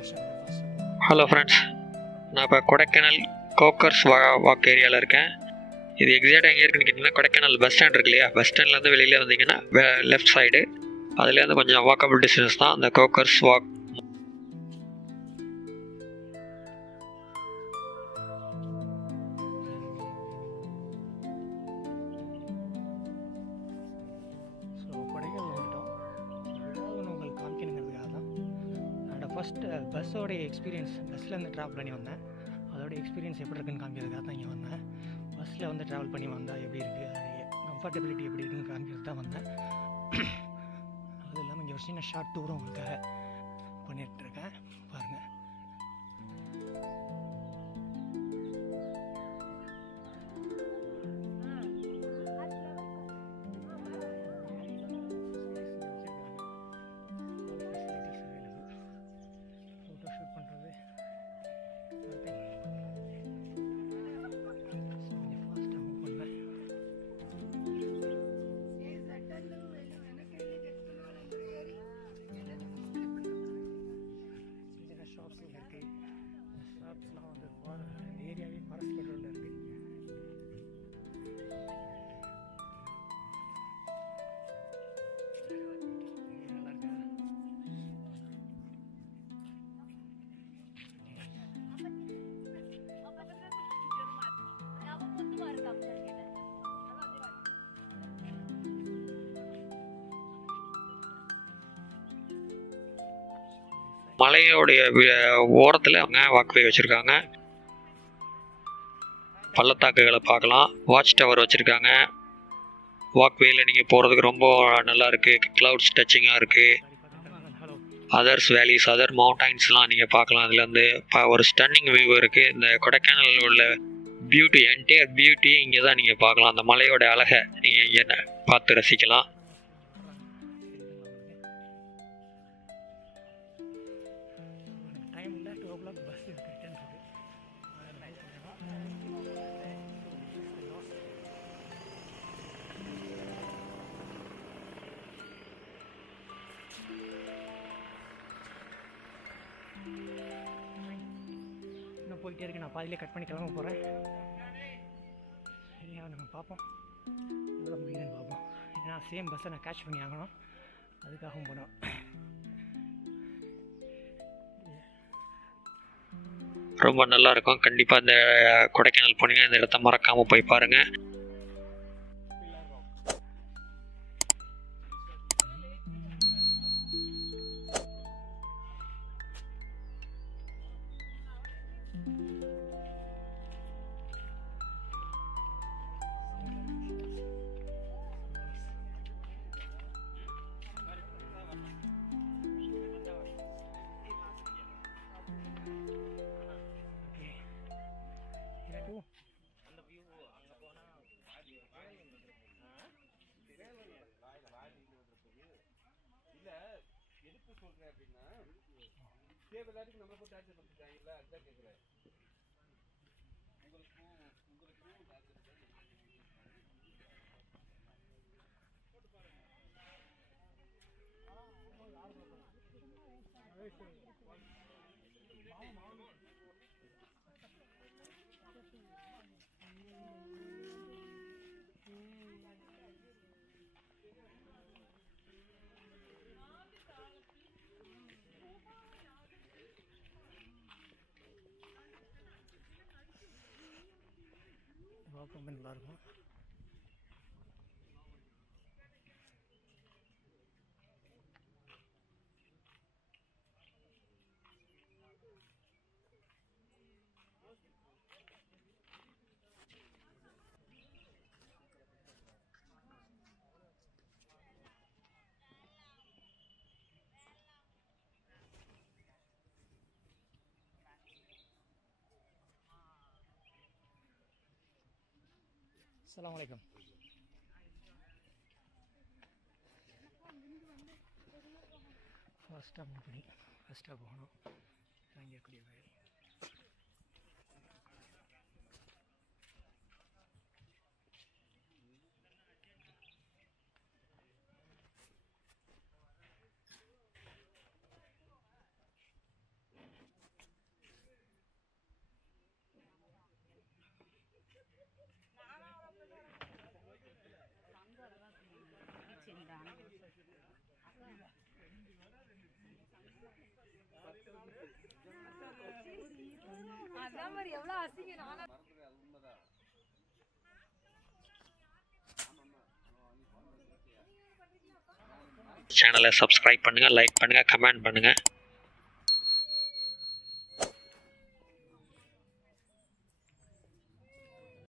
Hello friends, நான் இப்போ Kodaikanal Coaker's walk ஏரியாவில் இருக்கேன். இது எக்ஸாக்டாக எங்கே இருக்குன்னு கேட்டிங்கன்னா, கொடைக்கானல் பஸ் ஸ்டாண்ட் இருக்கு இல்லையா, பஸ் ஸ்டாண்ட்லேருந்து வெளியில் வந்தீங்கன்னா லெஃப்ட் சைடு அதுலேருந்து கொஞ்சம் வாக்கபிள் டிஸ்டன்ஸ் தான் அந்த கோக்கர்ஸ் வாக். ஃபஸ்ட்டு பஸ்ஸோடைய எக்ஸ்பீரியன்ஸ், பஸ்ஸில் ட்ராவல் பண்ணி வந்தேன். அதோடைய எக்ஸ்பீரியன்ஸ் எப்படி இருக்குன்னு காமிக்கிறதுக்காக தான் இங்கே வந்தேன். பஸ்ஸில் ட்ராவல் பண்ணி வந்தால் எப்படி இருக்குது, அதோடைய கம்ஃபர்டபிலிட்டி எப்படி இருக்குன்னு காமிக்கிறது தான் வந்தேன். அது இல்லாமல் இங்கே ஒரு சின்ன ஷார்ட் டூரும் உங்களுக்காக பண்ணிகிட்ருக்கேன் பாருங்கள். ஏரியாவே ஃபாரஸ்ட் கண்ட்ரோலில் இருக்குது. நல்லா இருக்கா? மலையோடைய ஓரத்தில் அவங்க வாக்வே வச்சுருக்காங்க. பள்ளத்தாக்குகளை பார்க்கலாம். வாட்ச் டவர் வச்சுருக்காங்க. வாக்வேயில் நீங்கள் போகிறதுக்கு ரொம்ப நல்லா இருக்குது. க்ளவுட்ஸ் டச்சிங்காக இருக்குது. அதர்ஸ் வேலிஸ், அதர் மவுண்டைன்ஸ்லாம் நீங்கள் பார்க்கலாம். அதுலேருந்து ஒரு ஸ்டன்னிங் வியூ இருக்குது. இந்த கொடைக்கானல் உள்ள பியூட்டி, என்டையர் பியூட்டி இங்கே தான் நீங்கள் பார்க்கலாம். அந்த மலையோட அழகை நீங்கள் இங்கே பார்த்து ரசிக்கலாம். இன்னும் போயிட்டே இருக்கு. நான் பாதியிலே கட் பண்ணி கிளம்ப போகிறேன். சரியா, நம்ம பார்ப்போம் எவ்வளோ முடியுதுன்னு பார்ப்போம். ஏன்னா சேம் பஸ்ஸை நான் கேட்ச் பண்ணி ஆகணும், அதுக்காகவும் போனோம். ரொம்ப நல்லா இருக்கும். கண்டிப்பாக இந்த கொடைக்கானல் போனீங்கன்னா இந்த இடத்த மறக்காமல் போய் பாருங்கள். ரொம்ப நல்லாயிருக்கும். அஸ்ஸலாமு அலைக்கும். ஃபஸ்ட்டாக மூவ் பண்ணி ஃபஸ்ட்டாக போகணும். இறங்கக்கூடிய வழி. சேனலை சப்ஸ்கிரைப் பண்ணுங்கள், லைக் பண்ணுங்கள், கமெண்ட் பண்ணுங்கள்.